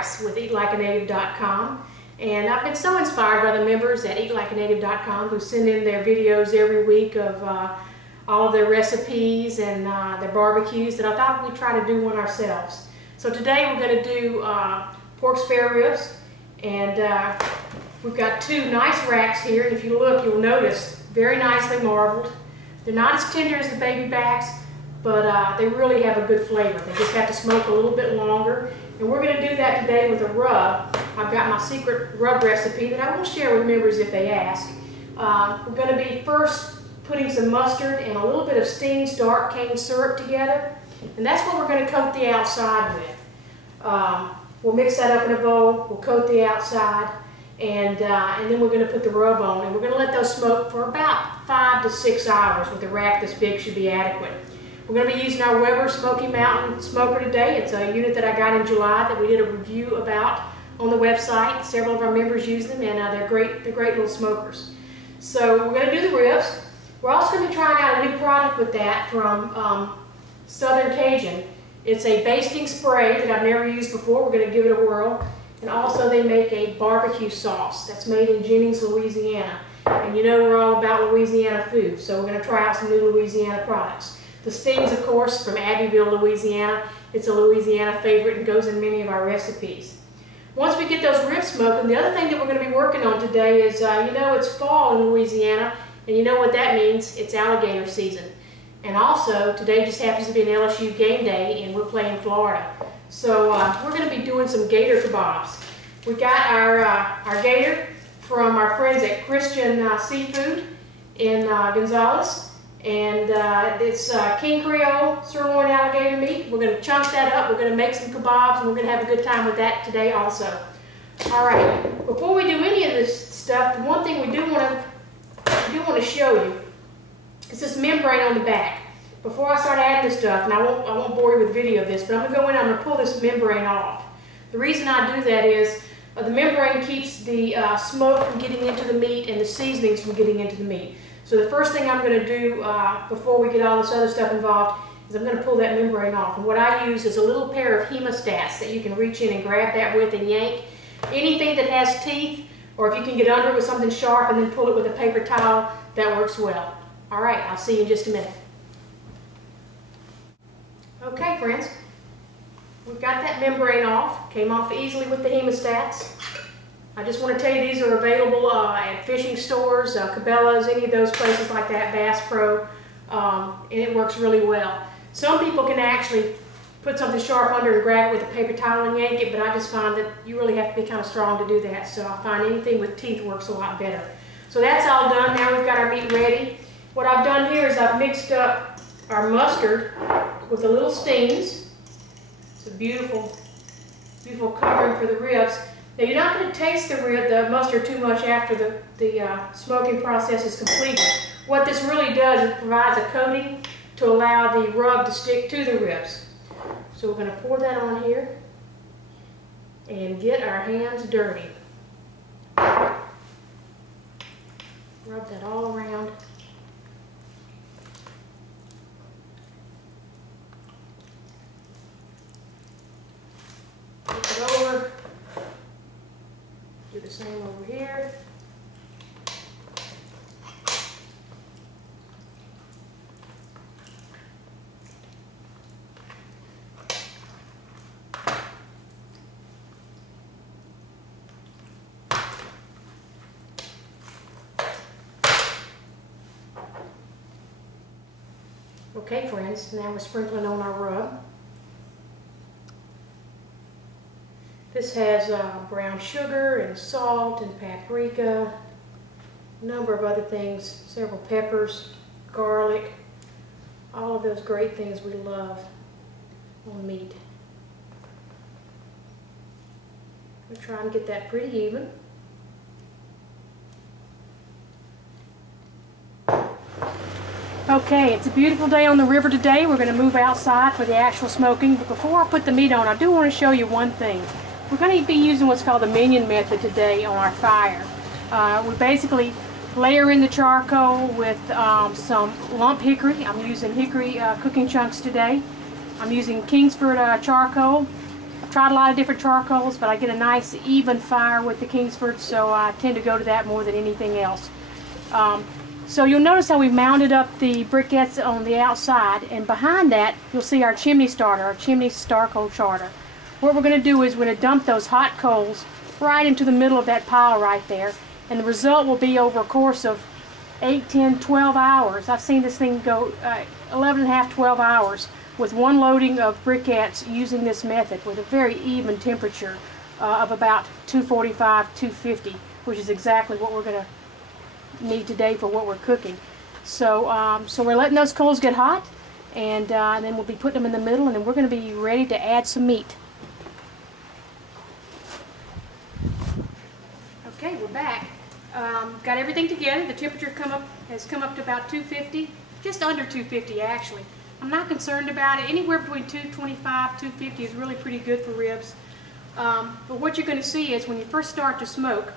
products with eatlikeanative.com. And I've been so inspired by the members at eatlikeanative.com who send in their videos every week of all of their recipes and their barbecues that I thought we'd try to do one ourselves. So today we're going to do pork spare ribs, and we've got two nice racks here, and if you look you'll notice very nicely marbled. They're not as tender as the baby backs, but they really have a good flavor. They just have to smoke a little bit longer, and we're going to do that today with a rub. I've got my secret rub recipe that I will share with members if they ask. We're going to be first putting some mustard and a little bit of Sting's dark cane syrup together, and that's what we're going to coat the outside with. We'll mix that up in a bowl, we'll coat the outside, and then we're going to put the rub on, and we're going to let those smoke for about 5 to 6 hours. With a rack this big should be adequate. We're going to be using our Weber Smokey Mountain smoker today. It's a unit that I got in July that we did a review about on the website. Several of our members use them, and they're great little smokers. So we're going to do the ribs. We're also going to be trying out a new product with that from Southern Cajun. It's a basting spray that I've never used before. We're going to give it a whirl. And also they make a barbecue sauce that's made in Jennings, Louisiana. And you know we're all about Louisiana food, so we're going to try out some new Louisiana products. The Stings, of course, from Abbeville, Louisiana. It's a Louisiana favorite and goes in many of our recipes. Once we get those ribs smoking, the other thing that we're going to be working on today is, you know, it's fall in Louisiana, and you know what that means. It's alligator season. And also, today just happens to be an LSU game day, and we're playing Florida. So we're going to be doing some gator kebabs. We got our gator from our friends at Christian Seafood in Gonzales, and it's King Creole sirloin alligator meat. We're going to chunk that up. We're going to make some kebabs, and we're going to have a good time with that today also. All right. Before we do any of this stuff, the one thing we do want to show you is this membrane on the back. Before I start adding this stuff, and I won't bore you with video of this, but I'm going to go in and I'm going to pull this membrane off. The reason I do that is the membrane keeps the smoke from getting into the meat and the seasonings from getting into the meat. So the first thing I'm going to do before we get all this other stuff involved is I'm going to pull that membrane off. And what I use is a little pair of hemostats that you can reach in and grab that with and yank. Anything that has teeth, or if you can get under it with something sharp and then pull it with a paper towel, that works well. All right, I'll see you in just a minute. Okay, friends, we've got that membrane off. Came off easily with the hemostats. I just want to tell you these are available at fishing stores, Cabela's, any of those places like that, Bass Pro, and it works really well. Some people can actually put something sharp under and grab it with a paper towel and yank it, but I just find that you really have to be kind of strong to do that, so I find anything with teeth works a lot better. So that's all done. Now we've got our meat ready. What I've done here is I've mixed up our mustard with a little Stings. It's a beautiful, beautiful covering for the ribs. Now you're not going to taste the mustard too much after the smoking process is completed. What this really does is provides a coating to allow the rub to stick to the ribs. So we're going to pour that on here and get our hands dirty. Rub that all around. Flip it over. Do the same over here. Okay, friends, now we're sprinkling on our rub. This has brown sugar and salt and paprika, a number of other things, several peppers, garlic, all of those great things we love on meat. We're trying to get that pretty even. Okay, it's a beautiful day on the river today. We're going to move outside for the actual smoking. But before I put the meat on, I do want to show you one thing. We're going to be using what's called the minion method today on our fire. We basically layer in the charcoal with some lump hickory. I'm using hickory cooking chunks today. I'm using Kingsford charcoal, I've tried a lot of different charcoals, but I get a nice even fire with the Kingsford, so I tend to go to that more than anything else. So you'll notice how we've mounted up the briquettes on the outside, and behind that you'll see our chimney starter, our chimney charcoal starter. What we're going to do is we're going to dump those hot coals right into the middle of that pile right there, and the result will be over a course of 8, 10, 12 hours. I've seen this thing go 11 and a half, 12 hours with one loading of briquettes using this method with a very even temperature of about 245, 250, which is exactly what we're going to need today for what we're cooking. So, so we're letting those coals get hot, and then we'll be putting them in the middle, and then we're going to be ready to add some meat. Okay, we're back. Got everything together. The temperature has come up to about 250, just under 250 actually. I'm not concerned about it. Anywhere between 225, 250 is really pretty good for ribs. But what you're going to see is when you first start to smoke,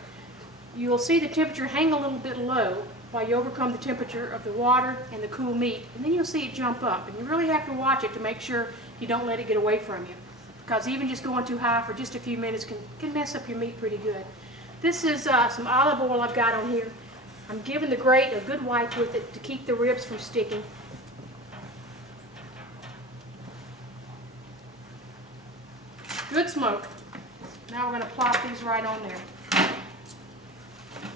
you will see the temperature hang a little bit low while you overcome the temperature of the water and the cool meat, and then you'll see it jump up, and you really have to watch it to make sure you don't let it get away from you, because even just going too high for just a few minutes can mess up your meat pretty good. This is some olive oil I've got on here. I'm giving the grate a good wipe with it to keep the ribs from sticking. Good smoke. Now we're going to plop these right on there.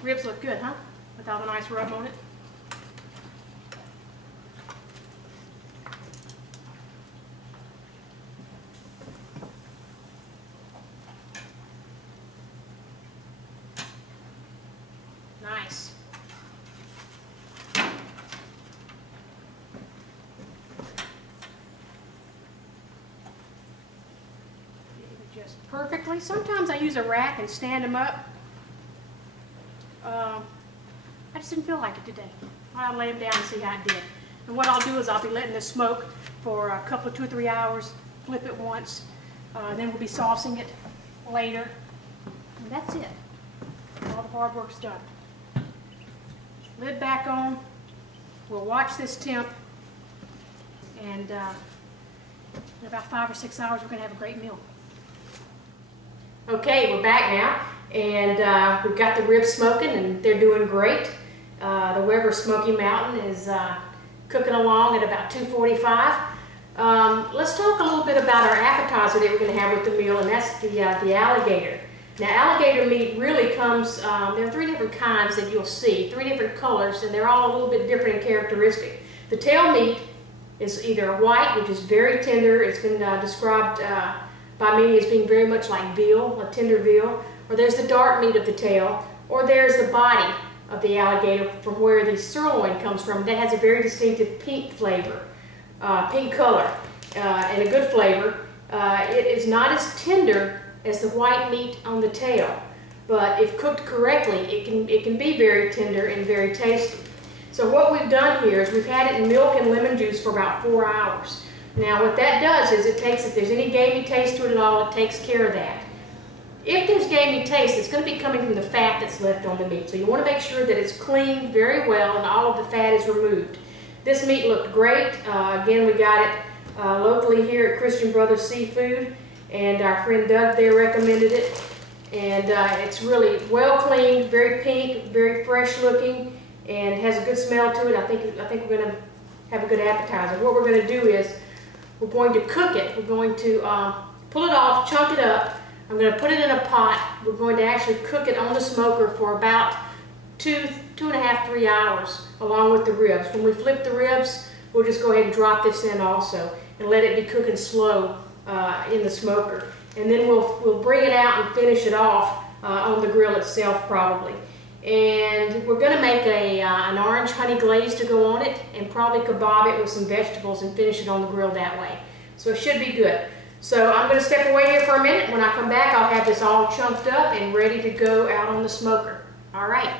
Ribs look good, huh? Without a nice rub on it. Nice. Just perfectly. Sometimes I use a rack and stand them up. I just didn't feel like it today. I'll lay them down and see how it did. And what I'll do is I'll be letting this smoke for a couple of 2 or 3 hours, flip it once, then we'll be saucing it later. And that's it. All the hard work's done. Lid back on. We'll watch this temp, and in about 5 or 6 hours we're going to have a great meal. Okay, we're back now, and we've got the ribs smoking, and they're doing great. The Weber Smokey Mountain is cooking along at about 245. Let's talk a little bit about our appetizer that we're going to have with the meal, and that's the alligator. Now, alligator meat really comes, there are 3 different kinds that you'll see, 3 different colors, and they're all a little bit different in characteristic. The tail meat is either white, which is very tender. It's been described by many as being very much like veal, a tender veal, or there's the dark meat of the tail, or there's the body of the alligator from where the sirloin comes from. That has a very distinctive pink flavor, pink color, and a good flavor. It is not as tender as the white meat on the tail, but if cooked correctly, it can be very tender and very tasty. So what we've done here is we've had it in milk and lemon juice for about 4 hours. Now what that does is it takes, if there's any gamey taste to it at all, it takes care of that. If there's gamey taste, it's going to be coming from the fat that's left on the meat. So you want to make sure that it's cleaned very well and all of the fat is removed. This meat looked great. Again, we got it locally here at Christian Brothers Seafood, and our friend Doug there recommended it. And it's really well cleaned, very pink, very fresh looking, and has a good smell to it. I think we're going to have a good appetizer. What we're going to do is we're going to cook it. We're going to pull it off, chunk it up. I'm going to put it in a pot. We're going to actually cook it on the smoker for about 2.5, 3 hours along with the ribs. When we flip the ribs, we'll just go ahead and drop this in also and let it be cooking slow in the smoker. And then we'll bring it out and finish it off on the grill itself probably. And we're going to make an orange honey glaze to go on it, and probably kebab it with some vegetables and finish it on the grill that way. So it should be good. So I'm going to step away here for a minute. When I come back, I'll have this all chunked up and ready to go out on the smoker. All right.